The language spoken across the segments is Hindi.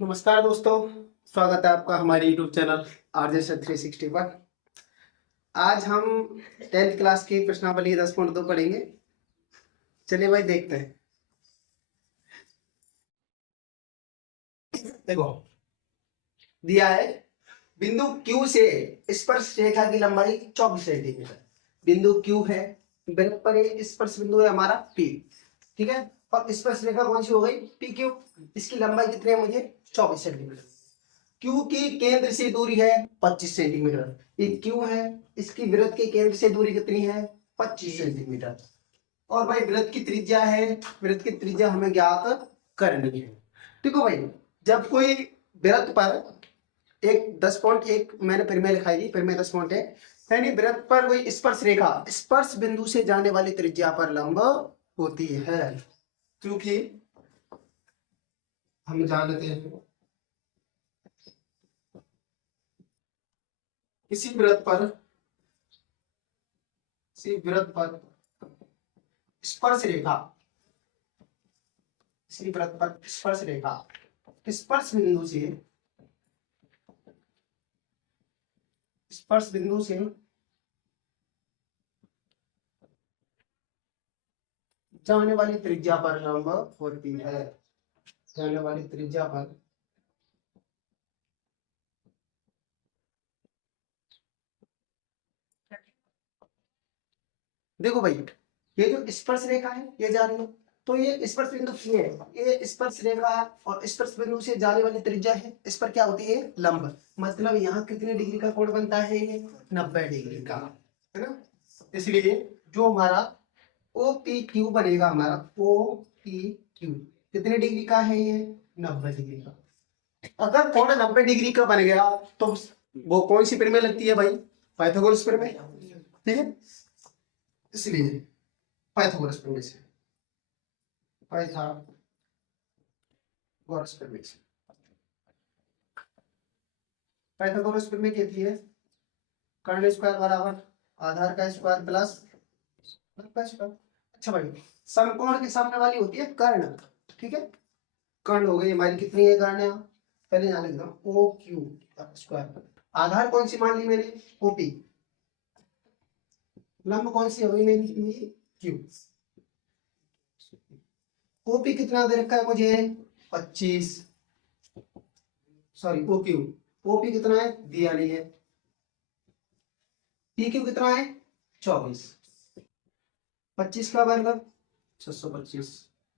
नमस्कार दोस्तों, स्वागत है आपका हमारे YouTube चैनल आरजे सर 360 पर। आज हम 10th क्लास की प्रश्नावली 10.2 पढ़ेंगे। चलिए भाई देखते हैं। देखो दिया है, बिंदु Q से स्पर्श रेखा की लंबाई 24 सेंटीमीटर। बिंदु Q है, वृत्त पर एक स्पर्श बिंदु है हमारा P, ठीक है। और स्पर्श रेखा कौन सी हो गई? PQ। इसकी लंबाई कितनी है मुझे? 24 सेंटीमीटर। Q की केंद्र से दूरी है 25 सेंटीमीटर। ये Q है, इसकी वृत्त के केंद्र से दूरी कितनी है? 25 सेंटीमीटर। और भाई वृत्त की त्रिज्या है, वृत्त की त्रिज्या हमें ज्ञात करनी है। देखो भाई, जब कोई वृत्त पर एक 10.1 मैंने फिर में लिखाई थी, फिर में 10 है, यानी वृत्त पर कोई स्पर्श रेखा स्पर्श बिंदु से जाने वाली त्रिज्या पर लंब होती है। क्योंकि हम जानते हैं किसी वृत्त पर स्पर्श रेखा, किसी वृत्त पर स्पर्श रेखा स्पर्श बिंदु से जाने वाली त्रिज्या पर लंब होती है। जाने वाली त्रिज्या पर देखो भाई, ये जो स्पर्श रेखा है ये जा रही है, तो ये स्पर्श बिंदु P है, ये स्पर्श रेखा और स्पर्श बिंदु से जाने वाली त्रिज्या है, इस पर क्या होती है? लंब। मतलब यहाँ कितने डिग्री का कोण बनता है? ये 90 डिग्री का, है ना। इसलिए जो हमारा OPQ बनेगा, हमारा OPQ कितने डिग्री का है? ये 90 डिग्री का। अगर कोण 90 डिग्री का बन गया तो वो कौन सी प्रमेय लगती है भाई? पाइथागोरस प्रमेय, ठीक है। इसलिए पाइथागोरस प्रमेय से, पाइथागोरस प्रमेय से, पाइथागोरस प्रमेय कहती है कर्ण स्क्वायर बराबर आधार का स्क्वायर प्लस का स्क्वायर। अच्छा भाई, समकोण के सामने वाली होती है कर्ण, ठीक है। कर्ण हो गई हमारी, कितनी है कर्ण? पहले यहाँ लिख दो OQ स्क्वायर। आधार कौन सी मान ली मैंने? OP। लंब कौन सी हो गई मेरी? Q। OP कितना दे रखा है मुझे? 25। सॉरी OQ, OP कितना है दिया नहीं है। PQ कितना है? 24। 25 का वर्ग 625,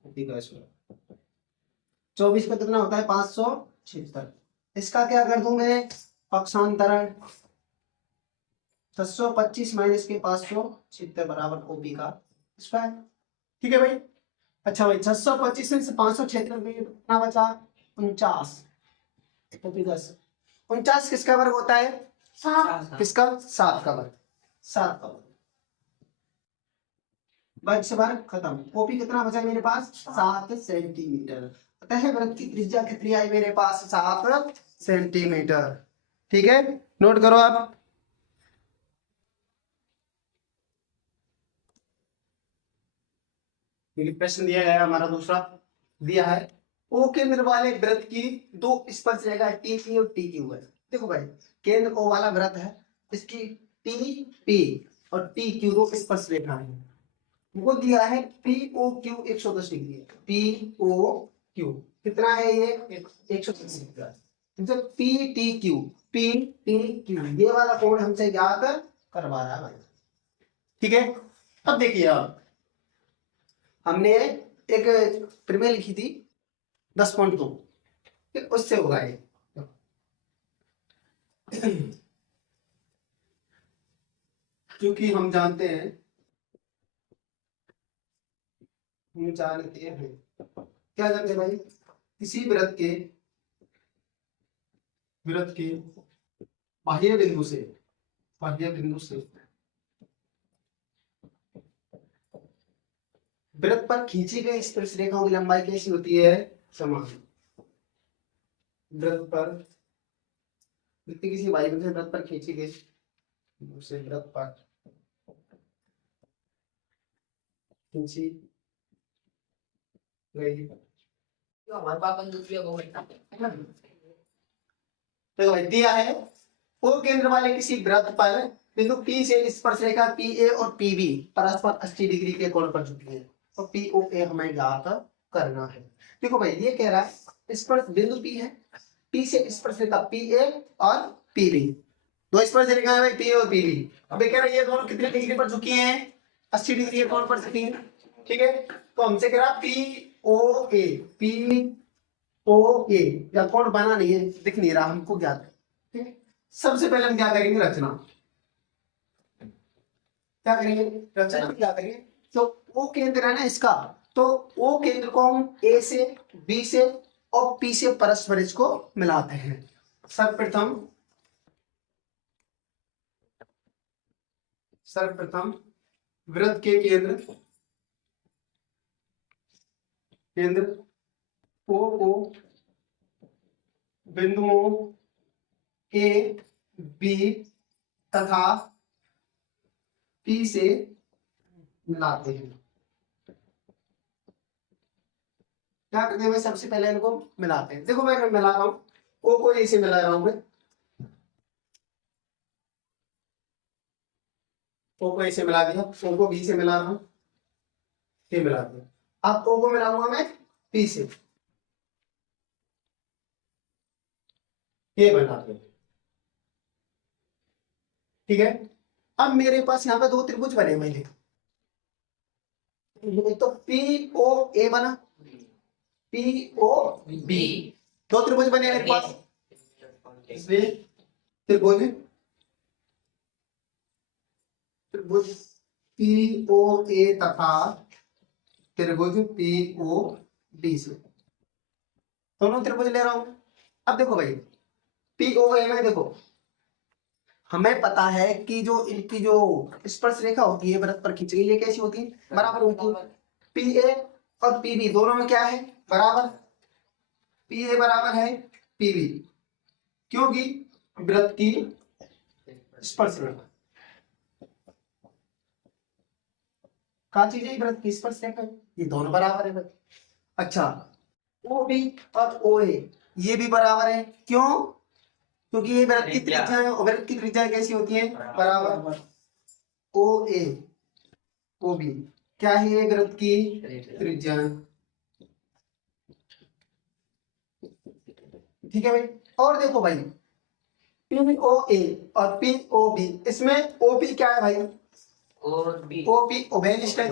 OP का स्क्वायर। 24 का कितना होता है? 576। इसका क्या कर दूं मैं? पक्षांतरण। 625 माइनस के 576 बराबर OP का स्क्वायर, ठीक है भाई। अच्छा भाई, 625 में से 576 कितना बचा? 49। 49 किसका वर्ग होता है? किसका? 7 का वर्ग। 7 का वर्ग, वर्ग से वर्ग खत्म। OP कितना बचा मेरे पास? 7 सेंटीमीटर। अतः वृत्त की त्रिज्या कितनी आई मेरे पास? 7 सेंटीमीटर, ठीक है। नोट करो आप। प्रश्न दिया गया हमारा दूसरा, दिया है O केंद्र वाले वृत्त की दो स्पर्श रेखा TP और TQ है। देखो भाई, केंद्र O वाला वृत्त है, इसकी TP और TQ दो स्पर्श रेखा है। वो दिया है POQ 110 डिग्री है। POQ कितना है? ये 110 डिग्री। जब PTQ ये वाला कोण हमसे ज्ञात करवा रहा है भाई, ठीक है। अब देखिए, अब हमने एक प्रमेय लिखी थी 10.2, उससे होगा ये। क्योंकि हम जानते हैं क्या जानते हैं भाई, किसी वृत्त के बाह्य बिंदु से वृत्त पर खींची गई स्पर्श रेखाओं की लंबाई कैसी होती है? समान। वृत्त पर किसी बाह्य बिंदु से वृत्त पर खींची गई वृत्त पर खींची गई देखो भाई दिया है ओ केंद्र वाले किसी वृत्त पर बिंदु P से स्पर्शरेखा PA और PB परस्पर 80 डिग्री के कोण पर झुकी है, तो POA हमें ज्ञात करना है। देखो भाई ये कह रहा है स्पर्श बिंदु P है, P से स्पर्शरेखा PA और PB, दो स्पर्शरेखा है भाई PA और PB। अब ये कह रहा है ये दोनों कितने डिग्री पर झुकी हैं, 80 डिग्री के कोण पर झुकी हैं, ठीक है। तो हमसे कह रहा POA या कोण बना नहीं है, दिख नहीं रहा हमको, ज्ञात है, ठीक है। सबसे पहले हम क्या करेंगे, रचना क्या करेंगे, रचना क्या करेंगे। तो ओ केंद्र है ना इसका, तो ओ केंद्र को हम ए से बी से और पी से परस्पर इसको मिलाते हैं। सर्वप्रथम वृत्त के केंद्र ओ बिंदुओं ए बी तथा पी से मिलाते हैं। क्या करते हैं, सबसे पहले इनको मिलाते हैं। देखो मैं मिला रहा हूं, ओ को ए से मिला रहा हूं मैं, ओ को ए से मिला दिया, ओ को बी से मिला रहा हूं, ये मिला दिया। अब ओ को मिलाऊंगा मैं पी से, ये बना दिया, ठीक है। अब मेरे पास यहाँ पे दो त्रिभुज बने हुए हैं, एक तो पी ओ ए बना, पी ओ बी, दो त्रिभुज बने मेरे पास, इसलिए त्रिभुज पी ओ ए तथा त्रिभुज पी ओ बी से, दोनों त्रिभुज ले रहा हूं। अब देखो भाई पी ओ ए में देखो हमें पता है कि जो इनकी जो स्पर्श रेखा होती है वृत्त पर खींची गई, ये कैसी होती है, बराबर होती है। पी ए और पी बी दोनों में क्या है, बराबर, पी ए बराबर है पी बी, क्योंकि वृत्त की स्पर्श रेखा क्या चीज है, वृत्त की स्पर्श रेखा, ये दोनों बराबर है भाई। अच्छा ओ बी और ओ ए ये भी बराबर है, क्यों, क्योंकि ये वृत्त की त्रिज्या है, वृत्त की त्रिज्या कैसी होती है, बराबर। ओ ए ओ बी क्या है, ये वृत्त की त्रिज्या, ठीक है भाई। और देखो भाई पी ओ ए और पी ओ बी, इसमें ओ पी क्या है भाई, ओ पी ओबेनिस्ट है,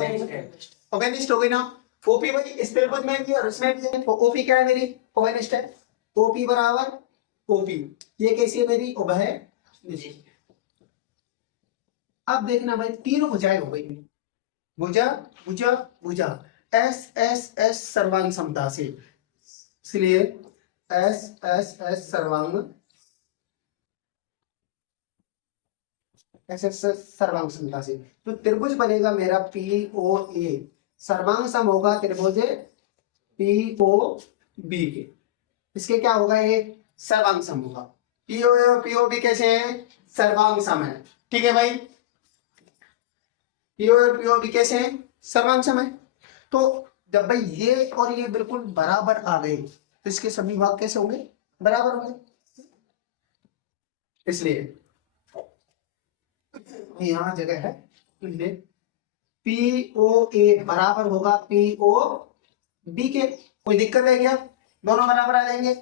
ओबेनिस्ट हो गई ना, ओपी भाई इस त्रिभुज में भी और इसमें भी है, तो ओपी क्या है मेरी, ओबेनिस्ट है, ओपी बराबर ओपी, ये कैसी है मेरी, उभय। अब देखना भाई तीनों भुजाएं हो गई, भुजा भुजा भुजा, एस एस एस सर्वांग समता से, इसलिए एस एस एस सर्वांग, एस एस एस सर्वांग समता से, तो त्रिभुज बनेगा मेरा पी ओ ए, सर्वांग सम होगा त्रिभुज पी ओ बी के, इसके क्या होगा, ये सर्वांग सम होगा। पीओ और पीओ बी कैसे हैं, सर्वांग सम है, ठीक है भाई। पीओ और पीओ बी कैसे हैं, सर्वांग सम है। तो जब भाई ये और ये बिल्कुल बराबर आ गए तो इसके सभी भाग कैसे होंगे, बराबर होंगे, इसलिए यहां जगह है, पी ओ ए बराबर होगा पी ओ बी के, कोई दिक्कत है क्या, दोनों बराबर आ जाएंगे।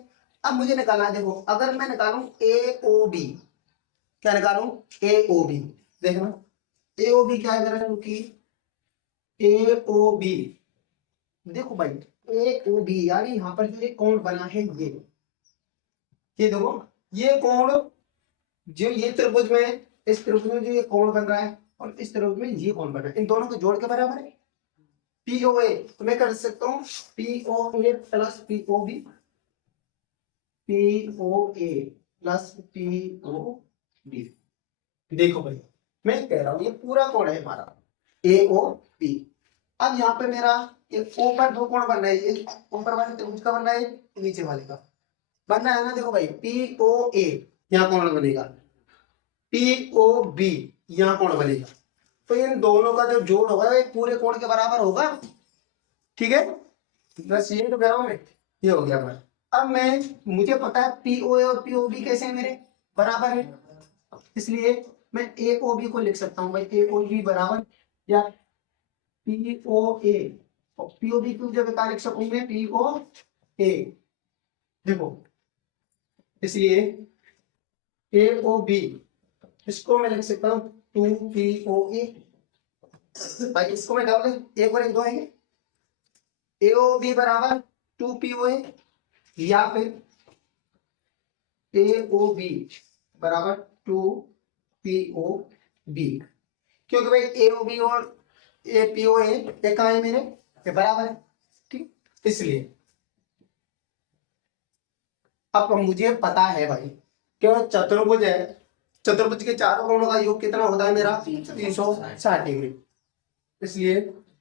अब मुझे निकालना है, देखो अगर मैं निकालूं ए ओ बी, क्या निकालूं, ए ओ बी, देखना ए ओ बी क्या है मेरा, क्योंकि ए ओ बी, देखो भाई ए ओ बी यानी यहाँ पर जो ये कोण बना है ये देखो ये कोण, जो ये त्रिभुज में, इस त्रिभुज में जो ये कोण बन रहा है और इस त्रिभुज में ये कोण बन रहा है, इन दोनों को जोड़ के बराबर है पी ओ ए, तो मैं कर सकता हूँ P O A plus P O B, P O A plus P O B. देखो भाई मैं कह रहा हूं ये पूरा कोण है हमारा ए ओ बी। अब यहाँ पे मेरा एक ऊपर दो कोण बन रहा है, एक ऊपर वाले त्रिभुज का बन रहा है, नीचे वाले का बन रहा है ना। देखो भाई पी ओ ए यहाँ कोण बनेगा, पी ओ बी यहाँ कोण बनेगा, तो इन दोनों का जो जोड़ होगा ये पूरे कोण के बराबर होगा, ठीक है। बस ये तो कह रहा हूं मैं, ये हो गया भाई। अब मुझे पता है पीओ और पीओबी कैसे हैं मेरे, बराबर है, इसलिए मैं ए ओ बी को लिख सकता हूँ भाई, ए ओ बी बराबर या पी ओ ए, और पीओ बी की जगह क्या लिख सकूँ मैं, पी ओ ए। देखो इसलिए ए ओ बी, इसको मैं लिख सकता हूँ टू पी ओ ए भाई, इसको मैं डबल एक और एक दो आएंगे, ए ओ बी बराबर टू पी ओ ए, या फिर ए ओ बी बराबर टू पी ओ बी, क्योंकि भाई ए ओ बी और ए पी ओ ए कहाँ है मेरे, ये बराबर है, ठीक, इसलिए अब मुझे पता है भाई क्यों चतुर्भुज है, चतुर्भुज के चारों कोणों का योग कितना होता है मेरा, 360 डिग्री, इसलिए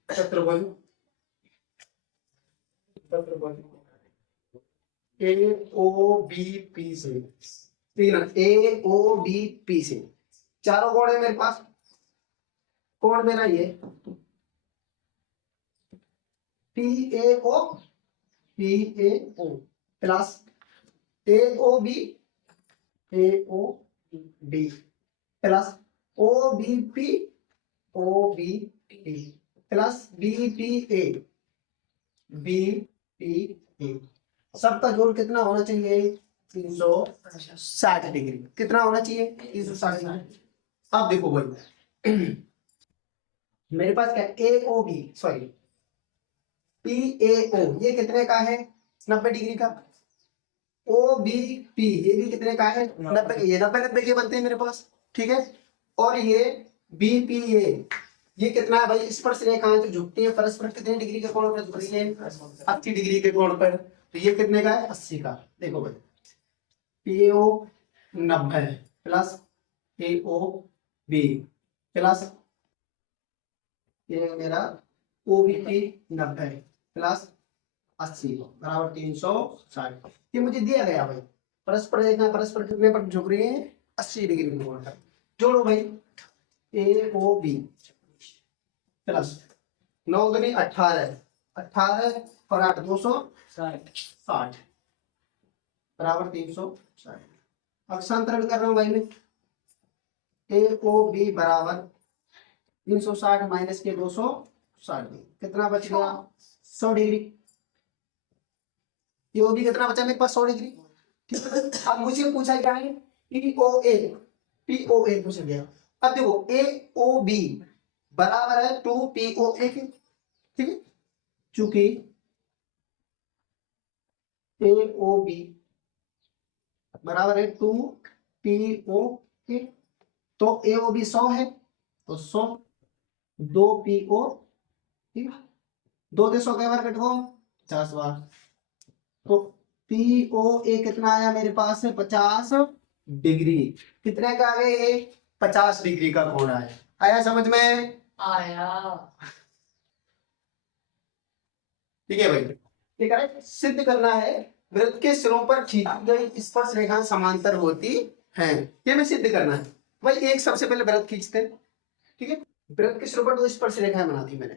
चतुर्भुज ए ओ बी पी से, तीन ए ओ बी पी से चारों कोण है मेरे पास, कोण मेरा ये P A O, P A O plus A O B, A O B plus O B P, O B P plus B P A, B P A, सबका जोड़ कितना होना चाहिए, 360 डिग्री, कितना होना चाहिए, 360 डिग्री। अब देखो भाई मेरे पास क्या, A O B sorry P A O ये कितने का है, 90 डिग्री का, ओ बी पी ये भी कितने का है, 90 के, ये 90 के बनते हैं मेरे पास, ठीक है, और ये बी पी ए ये कितना है भाई, स्पर्श रेखाएं जो झुकती है परस्पर कितने डिग्री के कोण पर झुक रही है, 80 डिग्री के कोण पर, तो ये कितने का है, 80 का। देखो भाई P O 90 plus A O B plus ये मेरा ओ बी पी 90 प्लस 80 बराबर 360, ये मुझे दिया गया भाई, परस्पर रेखा परस्पर कितने पर झुक रही है, 80 डिग्री के कोण पर, जोड़ो भाई ए ओ बी प्लस 9 दूनी 18, 18 और 8 260 बराबर 360, अक्षांतरण कर रहा हूं भाई मैं, ए ओ बी बराबर 360 माइनस के 260, कितना बच गया 100 डिग्री, ये ओ बी कितना बचा मेरे पास 100 डिग्री, ठीक है। अब मुझे पूछा क्या है, पी ओ ए, पी ओ ए पूछा गया, अब देखो ए ओ बी बराबर है 2 पी ओ ए के, ठीक है, चूंकि ए ओ बी बराबर है 2 पी ओ ए, तो ए ओ बी 100 है, तो 100 2 पी ओ, ठीक है, 2 से 100 कई बार कटो 50 बार, तो पी ओ ए कितना आया मेरे पास 50 डिग्री, कितने का आ गए ये 50 डिग्री का कोण आया, आया समझ में, आया, ठीक है भाई, ठीक है, सिद्ध करना है वृत्त के सिरों पर खींची गई स्पर्श रेखाएं समांतर होती हैं, ये मैं सिद्ध करना है भाई, एक सबसे पहले वृत्त खींचते हैं, ठीक है, वृत्त के सिरों पर 2 स्पर्श रेखाएं बनाती मैंने,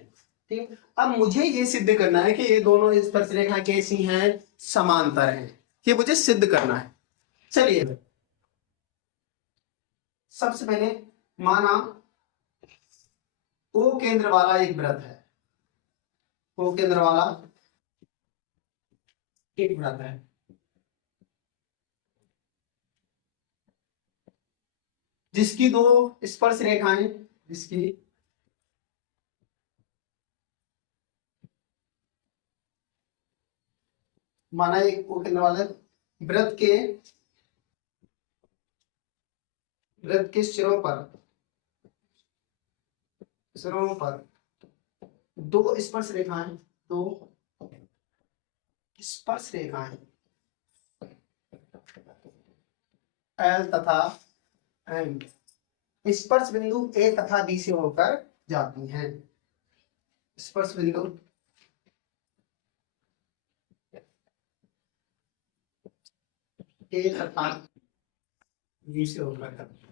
ठीक है, अब मुझे ये सिद्ध करना है कि ये दोनों स्पर्श रेखाएं कैसी हैं, समांतर हैं, ये मुझे सिद्ध करना है। चलिए सबसे पहले माना ओ केंद्र वाला एक वृत्त है, ओ केंद्र वाला एक वृत्त है, जिसकी 2 स्पर्श रेखाएं, जिसकी माना एक ओ केंद्र वाले वृत्त के सिरों पर 2 स्पर्श रेखाएं, 2 स्पर्श रेखाएं एल तथा एम स्पर्श बिंदु ए तथा बी से होकर जाती हैं, स्पर्श बिंदु ए तथा बी से होकर जाती हैं,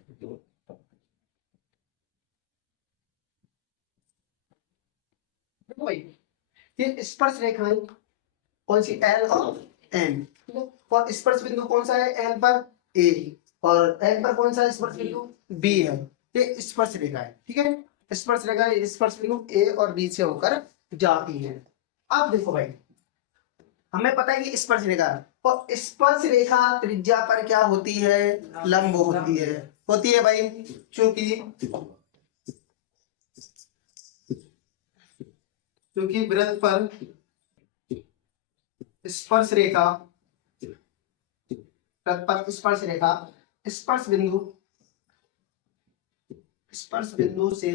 ये स्पर्श रेखाएं कौन सी, एल और एम। और स्पर्श बिंदु कौन सा है एल पर, ए, और एम पर कौन सा है स्पर्श बिंदु, बी है। ये स्पर्श रेखा है, ठीक है। स्पर्श रेखा स्पर्श बिंदु ए और बी से होकर जाती है। अब देखो भाई, हमें पता है कि स्पर्श रेखा, और स्पर्श रेखा त्रिज्या पर क्या होती है, लंब होती है भाई। क्योंकि वृत्त पर स्पर्श रेखा, स्पर्श बिंदु से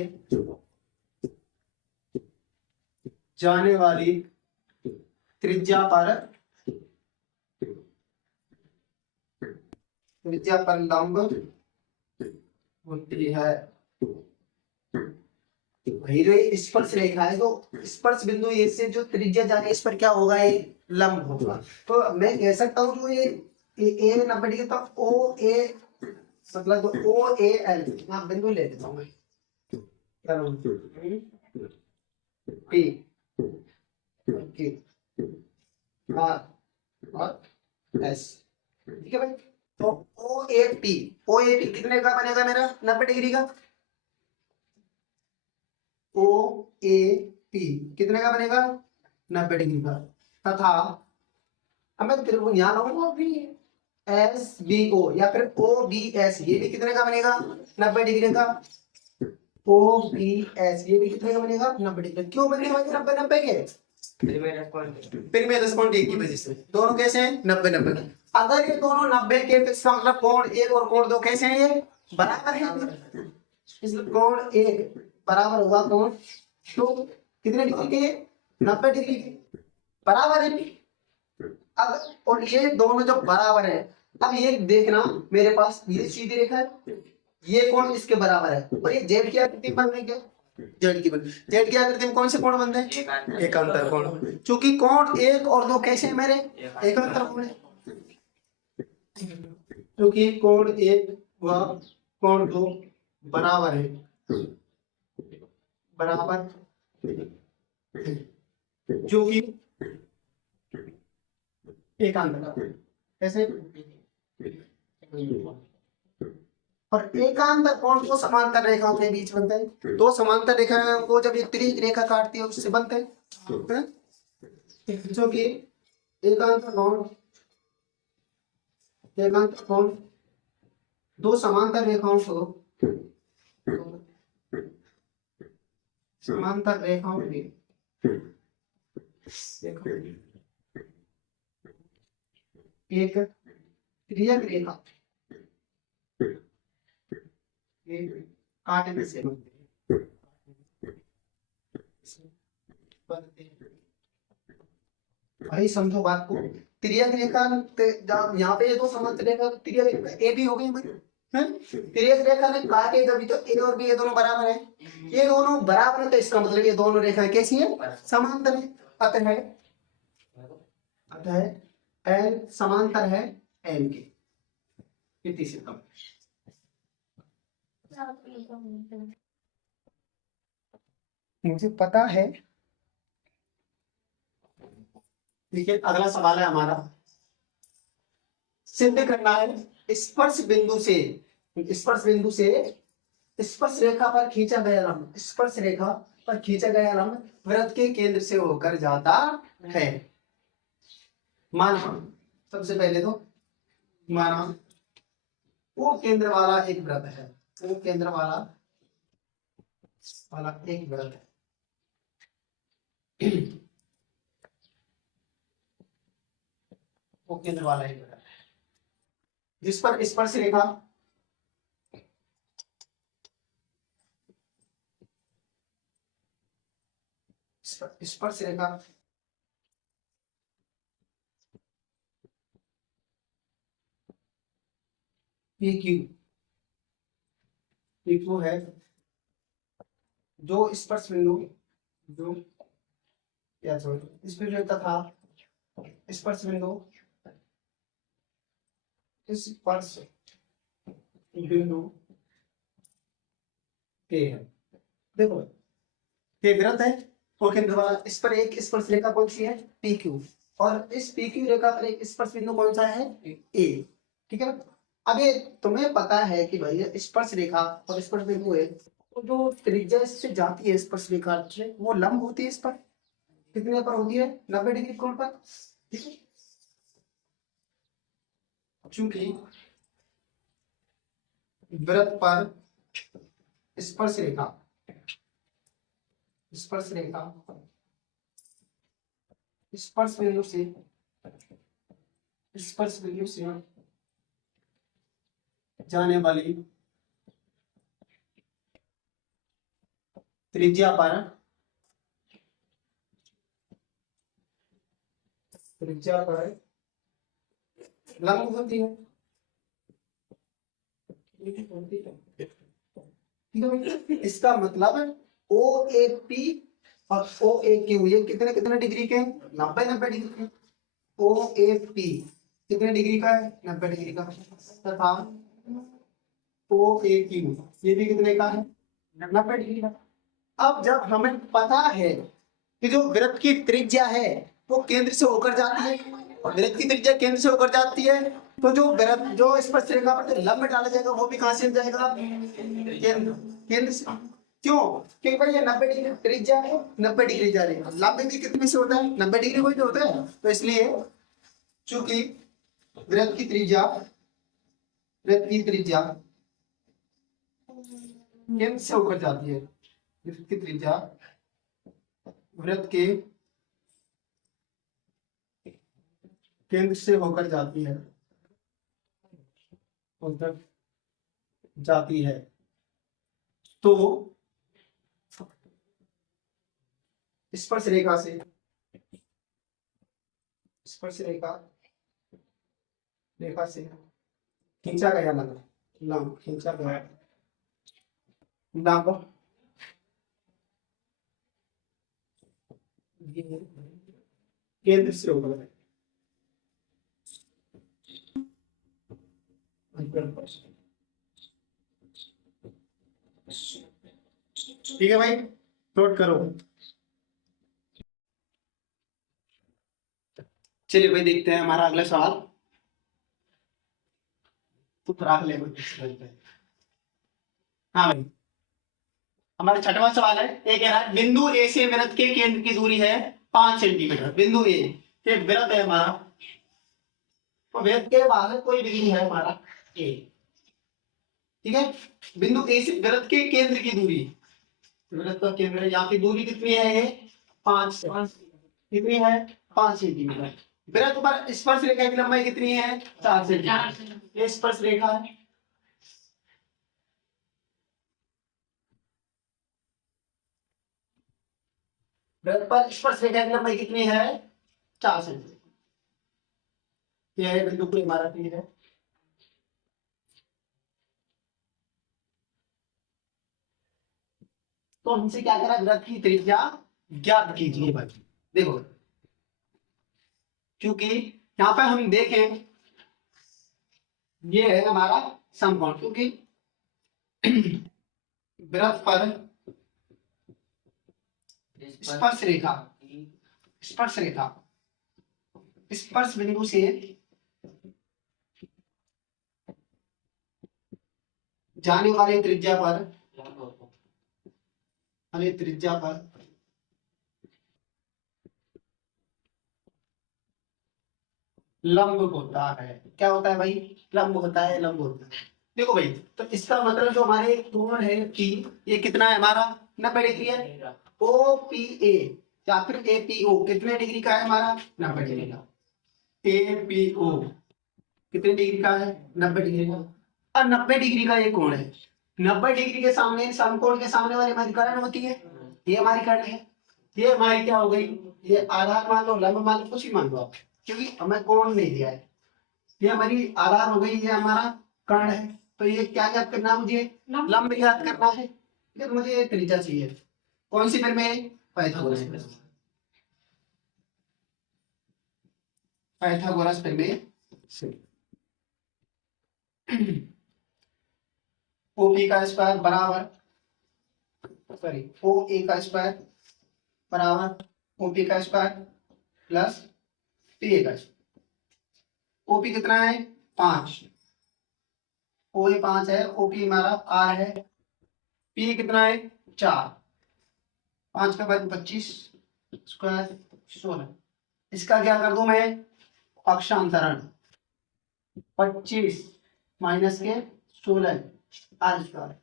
जाने वाली त्रिज्या पर लंब होती है। भाई स्पर्श रेखा है, तो स्पर्श बिंदु ए से जो त्रिज्या जाने इस पर क्या होगा, ये लंब होगा। तो मैं कह सकता हूँ जो ये ए 90 डिग्री, तो ओ ए मतलब ओ ए एल यहाँ बिंदु ले लेता हूँ मैं, पी के आर और एस, ठीक है भाई। तो ओ ए पी कितने का बनेगा मेरा, 90 डिग्री का। ओ ए पी कितने का बनेगा, 90 डिग्री का। तथा अब मैं त्रिभुज यहाँ लाऊंगा भी, एस बी ओ या फिर ओ बी एस, ये भी कितने का बनेगा, 90 डिग्री का। ओ बी एस ये भी कितने का बनेगा, 90 डिग्री। क्यों बनेगा भाई 90 के, पिरिमेड कोण की वजह से। दोनों कैसे हैं, 90 के। अगर ये दोनों 90 के, तो इसका मतलब कोण एक और कोण दो कैसे हैं, ये बराबर है। इसलिए कोण एक बराबर हुआ कोण तो कितने डिग्री के, 90 डिग्री के, बराबर है। अब और ये दोनों जो बराबर है, अब ये देखना मेरे पास ये सीधी रेखा है, ये कोण इसके बराबर है, और ये जेड की आकृति बन रही है, जेड की आकृति में कौन से कोण बनते हैं, एकांतर कोण। क्योंकि कोण एक और दो कैसे हैं मेरे, एकांतर कोण है। क्योंकि कोण एक व कोण दो बराबर है, जो कि एकांतर कैसे, और एकांतर कोण को समांतर रेखाओं के बीच बनते हैं। दो समांतर रेखाओं को जब एक तिर्यक रेखा काटती है उससे बनते हैं, जो कि एकांतर कोण दो समांतर रेखाओं के एक तिर्यक रेखा काटने से भाई समझो बात को। तिर्यक रेखा यहाँ पे ये दो समांतर रेखा तिर्यक रेखा ए बी हो गई भाई, तिर्यक रेखा ने काटे जब तो ए और बी ये दोनों बराबर है, ये दोनों बराबर है, तो इसका मतलब ये दोनों रेखाएं कैसी है, समांतर है। अतः एल समांतर है एम के, इतनी से कम। मुझे पता है। देखिए अगला सवाल है हमारा, सिद्ध करना है स्पर्श बिंदु से स्पर्श रेखा पर खींचा गया लंब वृत्त के केंद्र से होकर जाता है। माना सबसे पहले तो माना वो केंद्र वाला एक वृत्त है, वो केंद्र वाला एक वृत्त है, वो केंद्र वाला एक वृत्त है जिस पर स्पर्श रेखा PQ है, जो स्पर्श बिंदु तथा स्पर्श बिंदु के है। देखो ये वृत्त है और केंद्र वाला, इस पर एक स्पर्श रेखा कौन सी है, PQ। और इस पी क्यू रेखा पर एक स्पर्श बिंदु कौन सा है, ए। ठीक है, अब ये तुम्हें पता है कि भाई स्पर्श रेखा और स्पर्श बिंदु है, तो जो त्रिज्या इससे जाती है स्पर्श रेखा से वो लंब होती है इस पर, कितने पर होती है, 90 डिग्री कोण पर। ठीक है, चूंकि वृत्त पर स्पर्श रेखा स्पर्श रेखा स्पर्श बिंदु से जाने वाली त्रिज्या पर लंब होती है। इसका मतलब ओ ए पी और ओ ए क्यू ये कितने कितने डिग्री के हैं, 90 डिग्री के। ओ ए पी कितने डिग्री का है, 90 डिग्री का, तथा ओ ए क्यू ये भी कितने का है, 90 डिग्री का। अब जब हमें पता है कि जो वृत्त की त्रिज्या है वो केंद्र से होकर जाती है, और वृत्त की त्रिज्या केंद्र से होकर जाती है, तो जो वृत्त जो स्पर्श रेखा पर जो लंब डाला जाएगा वो भी कहां से जाएगा, केंद्र से। क्यों, क्योंकि भाई ये 90 डिग्री त्रिज्या है, 90 डिग्री जा रही है, लंब भी कितने से होता है, 90 डिग्री कोई तो होता है। तो इसलिए चूंकि वृत्त की त्रिज्या केंद्र से होकर जाती है, वृत्त की त्रिज्या वृत्त के केंद्र से होकर जाती है, तो स्पर्श रेखा से खींचा गया लंब केंद्र से होकर ठीक है भाई, नोट करो। चलिए भाई देखते हैं हमारा अगला सवाल, तो राख ले। हाँ भाई, हमारा छठवां सवाल है, ये कह रहा है बिंदु ए से वृत्त के केंद्र की दूरी है 5 सेंटीमीटर। बिंदु ए ये वृत्त है हमारा, तो वृत्त के बाहर कोई बिंदु है हमारा ए। ठीक है, बिंदु ए से वृत्त के केंद्र की दूरी, वृत्त का केंद्र है, यहाँ की दूरी कितनी है, ये 5 कितनी है, 5 सेंटीमीटर। वृत्त पर स्पर्श रेखा की लंबाई कितनी है, 4 सेंटीमीटर। ये स्पर्श रेखा है, वृत्त पर स्पर्श रेखा की लंबाई कितनी है, 4 सेंटीमीटर। यह है बिंदु को हमारा तीर है। तो हमसे क्या करा, वृत्त की त्रिज्या ज्ञात कीजिए भाई। देखो क्योंकि यहाँ पे हम देखें ये है हमारा समकोण, क्योंकि वृत्त पर स्पर्श रेखा स्पर्श बिंदु से जाने वाले त्रिज्या पर लंब होता है। क्या होता है भाई, लंब होता है। देखो भाई, तो इसका मतलब जो हमारे कोण है कि ये कितना है हमारा, 90 डिग्री है। ओ पी ए या फिर ए पी ओ कितने डिग्री का है हमारा, 90 डिग्री का। ए पी ओ कितने डिग्री का है, 90 डिग्री का। और 90 डिग्री का ये कोण है, 90 डिग्री के सामने समकोण के सामने वाली हमारी कर्ण होती है, ये हमारी कर्ण है। ये हमारी क्या हो गई, ये आधार मान लो, लंब मान लो, कुछ भी मान लो आप, क्योंकि हमें कोण नहीं दिया है। ये हमारी आधार हो गई, ये हमारा कर्ण है। तो ये क्या याद करना है मुझे, लंब याद करना है। फिर मुझे ये त्रिज्या चाहिए, कौन सी फिर में, पाइथागोरस फिर में ओपी का स्क्वायर बराबर, सॉरी ओ ए का स्क्वायर बराबर ओपी का स्क्वायर प्लस पी ए का ओपी कितना है 5, ओ ए 5 है, ओपी हमारा आर है, पी कितना है 4, 5 का वर्ग 25 स्क्वायर 16। इसका क्या कर दूं मैं अक्षांतरण 25 माइनस के 16 आर स्क्वायर,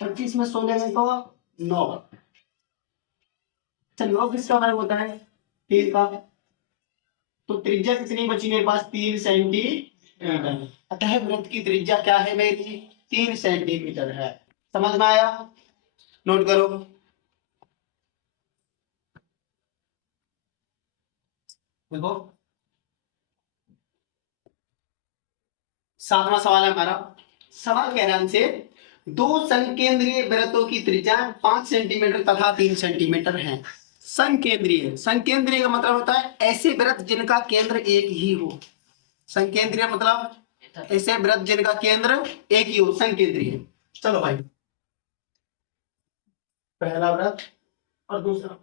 25 में 16 में को 9, अच्छा 9 किसका वर्ग होता है 3 का, तो त्रिज्या कितनी बची मेरे पास 3 सेंटीमीटर, अतः वृत्त की त्रिज्या क्या है मेरी 3 सेंटीमीटर है। समझ में आया, नोट करो। देखो 7वां सवाल है हमारा। सवाल कह रहा है हमसे दो संकेंद्रीय वृत्तों की त्रिज्या 5 सेंटीमीटर तथा 3 सेंटीमीटर है। संकेंद्रीय, संकेंद्रीय का मतलब होता है ऐसे वृत्त जिनका केंद्र एक ही हो। संकेंद्रीय मतलब ऐसे वृत्त जिनका केंद्र एक ही हो, संकेंद्रीय। चलो भाई, पहला वृत्त और दूसरा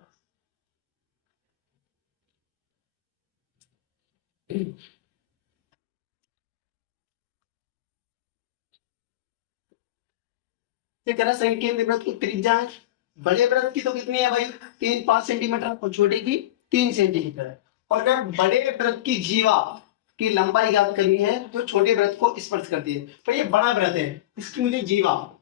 कह रहा संकेंद्रीय वृत्त की त्रिज्या है, बड़े वृत्त की तो कितनी है भाई 5 सेंटीमीटर और छोटे की 3 सेंटीमीटर है। और अगर बड़े वृत्त की जीवा की लंबाई ज्ञात करनी है जो छोटे वृत्त को स्पर्श करती है, तो ये बड़ा वृत्त है, इसकी मुझे जीवा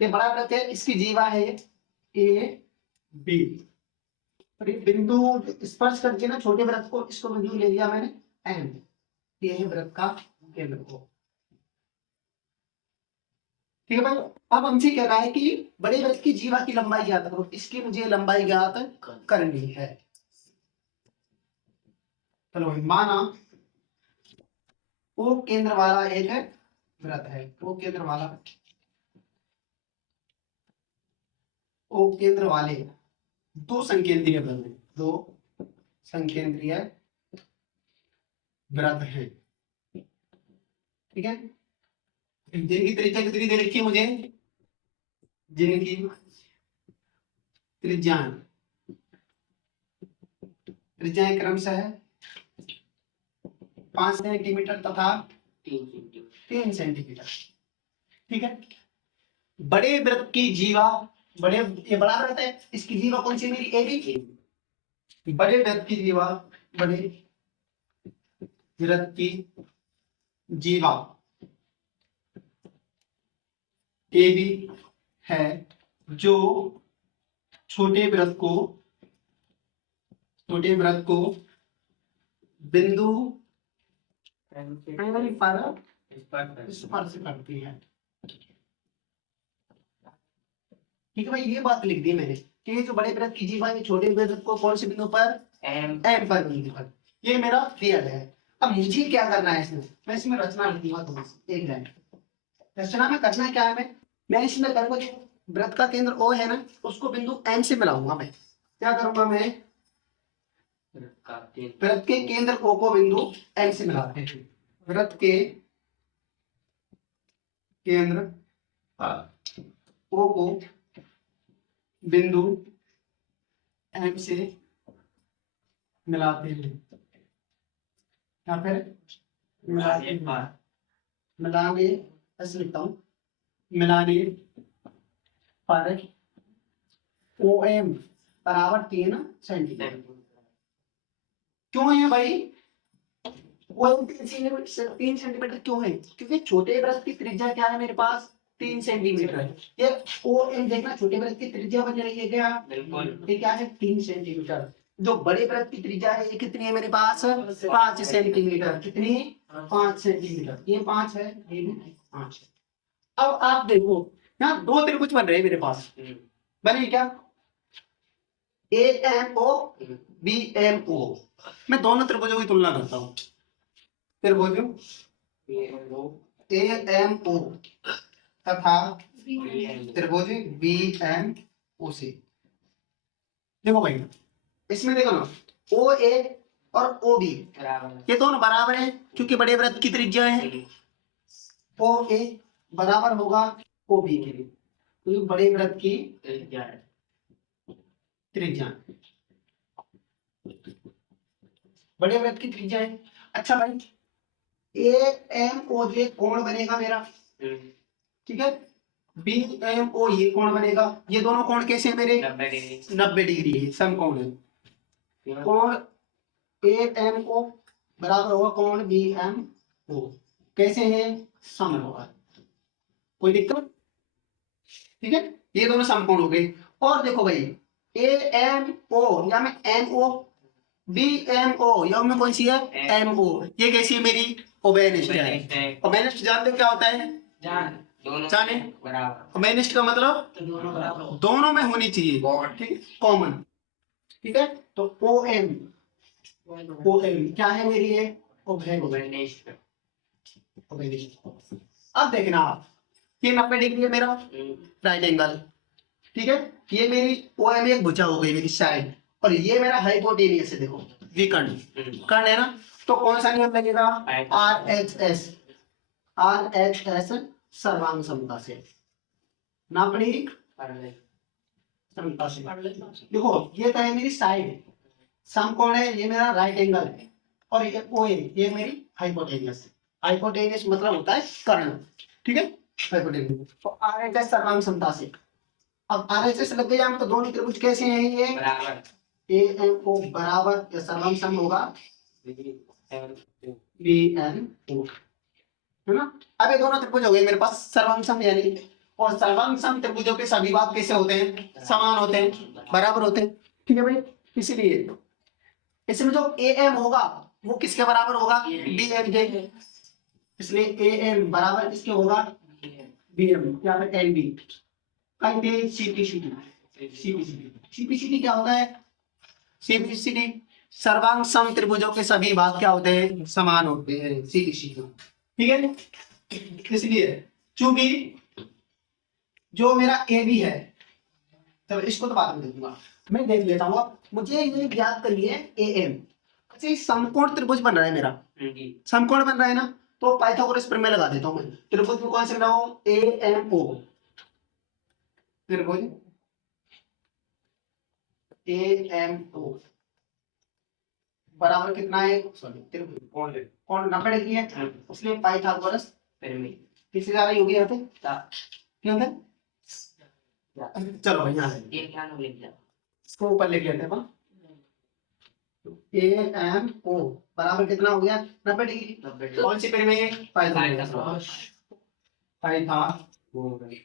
ये बड़ा वृत्त है, इसकी जीवा है ए बी, और ये बिंदु स्पर्श करके ना छोटे वृत्त को, इसको बिंदु ले लिया मैंने एम, ये है वृत्त का केंद्र को। ठीक है भाई, अब हमसे कह रहा है कि बड़े वृत्त की जीवा की लंबाई ज्ञात करो, इसकी मुझे लंबाई ज्ञात करनी है। चलो भाई, माना ओ केंद्र वाला एक वृत्त है, ओ केंद्र वाला, ओ केंद्र वाले दो संकेंद्रीय वृत्त हैं, दो संकेंद्रीय वृत्त हैं। ठीक है, जिनकी त्रिज्या कितनी दे रखी है मुझे, जिनकी त्रिज्याएं क्रमशः 5 सेंटीमीटर तथा 3 सेंटीमीटर। ठीक है, बड़े वृत्त की जीवा, बड़े ये बड़ा वृत्त है, इसकी जीवा कौन सी मेरी ए बी, बड़े वृत्त की जीवा, बड़े वृत्त की जीवा ए बी है जो छोटे वृत्त को बिंदु पर स्पर्श करती है। ठीक है भाई, ये बात लिख दी मैंने कि जो बड़े वृत्त की जीवा है छोटे वृत्त को कौन से बिंदु पर एम पर बिंदु पर, ये मेरा दिया गया है। अब मुझे क्या करना है इसमें, मैं इसमें रचना लिख दूंगा, तो एक लाइन रचना में करना क्या है, मैं इसमें करूंगा जो वृत्त का केंद्र ओ है ना, उसको बिंदु एम से मिलाऊंगा। मैं क्या करूंगा, मैं वृत्त के केंद्र ओ को बिंदु एम से मिलाते हैं, वृत्त के केंद्र ओ को बिंदु एम से मिलाते हैं, या फिर मिलाने ऐसे लिखता हूं, मिलाने पर ओ एम बराबर 3 सेंटीमीटर। क्यों है भाई वो 3 सेंटीमीटर क्यों है, क्योंकि छोटे वृत्त की त्रिज्या क्या है मेरे पास 3 सेंटीमीटर है। ये ओ एम देखना, छोटे वृत्त की त्रिज्या बन रही है क्या, ये क्या है 3 सेंटीमीटर। जो बड़े वृत्त की त्रिज्या है ये कितनी है मेरे पास 5 सेंटीमीटर, कितनी 5 सेंटीमीटर, ये 5 है, ये भी 5 है। अब आप देखो यहाँ दो त्रिभुज बन रहे हैं मेरे पास, बने क्या A M O B M O, मैं दोनों त्रिभुजों की तुलना करता हूँ, त्रिभुज ए एम ओ तथा त्रिभुज बी एम ओ से। देखो भाई इसमें देखो ना, ओ ए और ओ बी ये दोनों बराबर है क्योंकि बड़े वृत्त की त्रिज्या है। ओ ए बराबर होगा ओ बी के लिए, तो बड़े वृत्त की त्रिज्या, बड़े वृत्त की त्रिज्या है। अच्छा भाई, ए एम ओ ये कोण बनेगा मेरा, ठीक है। बी एम ओ ये कोण बनेगा। ये दोनों कोण कैसे हैं मेरे? 90 डिग्री है, समकोण है। कोण ए एम ओ बराबर होगा कोण बी एम ओ, कैसे है? सम होगा, कोई दिक्कत? ठीक है, ये दोनों समकोण हो गए। और देखो भाई, ए एम ओ या में M O, B M O या में कौन सी है? एम ओ, ये कैसी है मेरी? ओबेनिस्ट है। ओबेनिस्ट जानते हो क्या होता है? जाने ओबेनिस्ट का मतलब दोनों में होनी चाहिए, ठीक, कॉमन, ठीक है। तो ओ एम क्या है मेरी? है ओबेनिस्ट। अब देखना आप, ये 90 डिग्री है मेरा राइट एंगल, ठीक है। ये मेरी ओ एम एक भुजा हो गई मेरी साइड, और ये मेरा हाइपोटेनियस है, देखो विकर्ण कर्ण है ना। तो कौन सा नियम लगेगा? R H S, R H S सर्वांग समता से ना पड़ी समता से। देखो ये तो है मेरी साइड, समकोण है, ये मेरा राइट एंगल है, और ये ओ ए ये मेरी हाइपोटेनियस। हाइपोटेनियस मतलब होता है कर्ण, ठीक है, हाइपोटेनियस। तो आर एच एस सर्वांग समता से। अब आर एच एस लग गया, तो दोनों त्रिभुज कैसे हैं? ये बराबर, ए एम ओ बराबर या सर्वांग सम होगा बी एन ओ, है ना। अब ये दोनों त्रिभुज हो गए मेरे पास सर्वांग सम यानी, और सर्वांग सम त्रिभुजों के सभी भाग कैसे होते हैं? समान होते हैं, बराबर होते हैं, ठीक है भाई। इसीलिए इसमें जो ए एम होगा वो किसके बराबर होगा? बी एम के, इसलिए ए एम बराबर किसके होगा? बी एम या फिर एन बी। सीपीसीटी क्या होता है? सीपीसीटी सर्वांग सम त्रिभुजों के सभी भाग क्या होते हैं? समान होते हैं, सीपीसीटी, ठीक है। इसलिए चूंकि जो मेरा ए बी है, चलो इसको तो बाद में देखूंगा, मैं देख लेता हूँ। मुझे ये याद करनी है ए एम। अच्छा, समकोण त्रिभुज बन रहा है मेरा, समकोण बन रहा है ना, तो पाइथागोरस प्रमेय लगा देता हूँ मैं। त्रिभुज में कौन से बनाऊं? ए एम ओ त्रिभुज ए एम ओ बराबर कितना है? सॉरी, त्रिभुज कोण 90 डिग्री है, इसलिए पाइथागोरस प्रमेय किससे जा रही होगी यहाँ पे? क्यों है? चलो यहाँ इसको ऊपर ले लेते हैं। ए एम ओ बराबर कितना हो गया? 90 डिग्री। कौन सी प्रमेय? पाइथागोरस प्रमेय,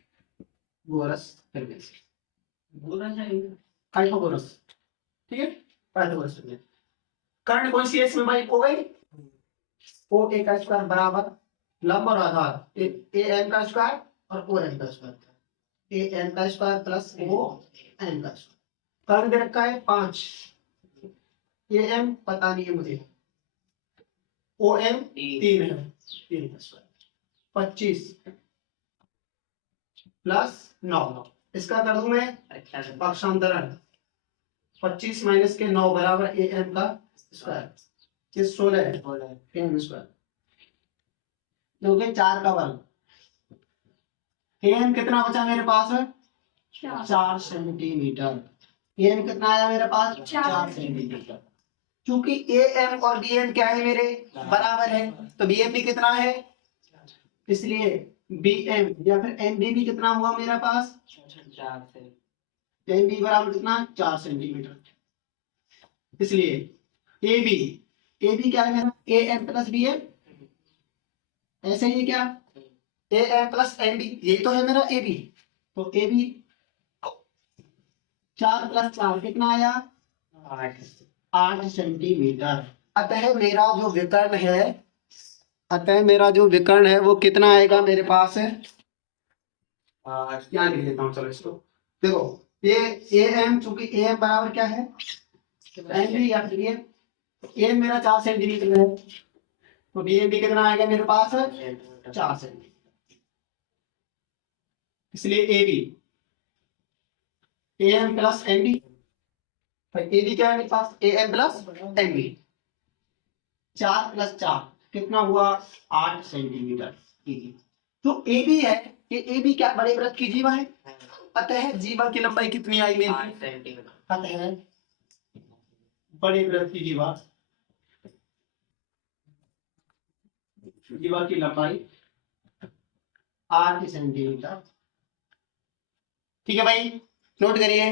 पाइथागोरस, ठीक है, पाइथागोरस प्रमेय। कर्ण कौन सी है इसमें भाई? हो गई ओ ए का स्क्वायर बराबर लंब और आधार ए एम का स्क्वायर और ओ एम का स्क्वायर, ए एम का स्क्वायर प्लस ओ एम का स्क्वायर। कर्ण दे रखा है 5, ए एम पता नहीं है मुझे, ओ एम 3 है, 3 का स्क्वायर 25 प्लस 9, इसका कर दूं मैं पक्षांतरण। 25 माइनस के 9 बराबर ए एम का स्क्वायर, ये 16 है, एम स्क्वायर जो कि 4 का वर्ग। एम कितना बचा मेरे पास? 4 सेंटीमीटर। एम कितना आया मेरे पास? 4 सेंटीमीटर। क्योंकि ए एम और बी एम क्या है मेरे? बराबर है, तो बी एम भी कितना है? इसलिए बी एम या फिर एम बी भी कितना हुआ मेरे पास? 4 एम बी बराबर कितना? 4 सेंटीमीटर। इसलिए ए बी क्या है मेरा? A M plus B M, ऐसे ही क्या? A M plus M B, यही तो है मेरा ए बी। तो ए बी 4 प्लस 4 कितना आया? 8 सेंटीमीटर। अतः मेरा जो विकर्ण है वो कितना आएगा मेरे पास? क्या लिख देता हूँ, चलो इसको देखो। ये ए एम, चूंकि ए एम बराबर क्या है? एम बी या बी एम, ए मेरा 4 सेंटीमीटर है, तो बी एम बी कितना आएगा मेरे पास? 4 सेंटीमीटर। इसलिए A B A M plus M B, A B क्या है मेरे पास? A M plus M B, 4 + 4 कितना हुआ 8 सेंटीमीटर। तो ए बी है, ये ए बी क्या बड़े वृत्त की जीवा है, अतः जीवा की लंबाई कितनी आई मेरी 8 सेंटीमीटर। अतः बड़े वृत्त की जीवा की लंबाई 8 सेंटीमीटर। ठीक है भाई, नोट करिए।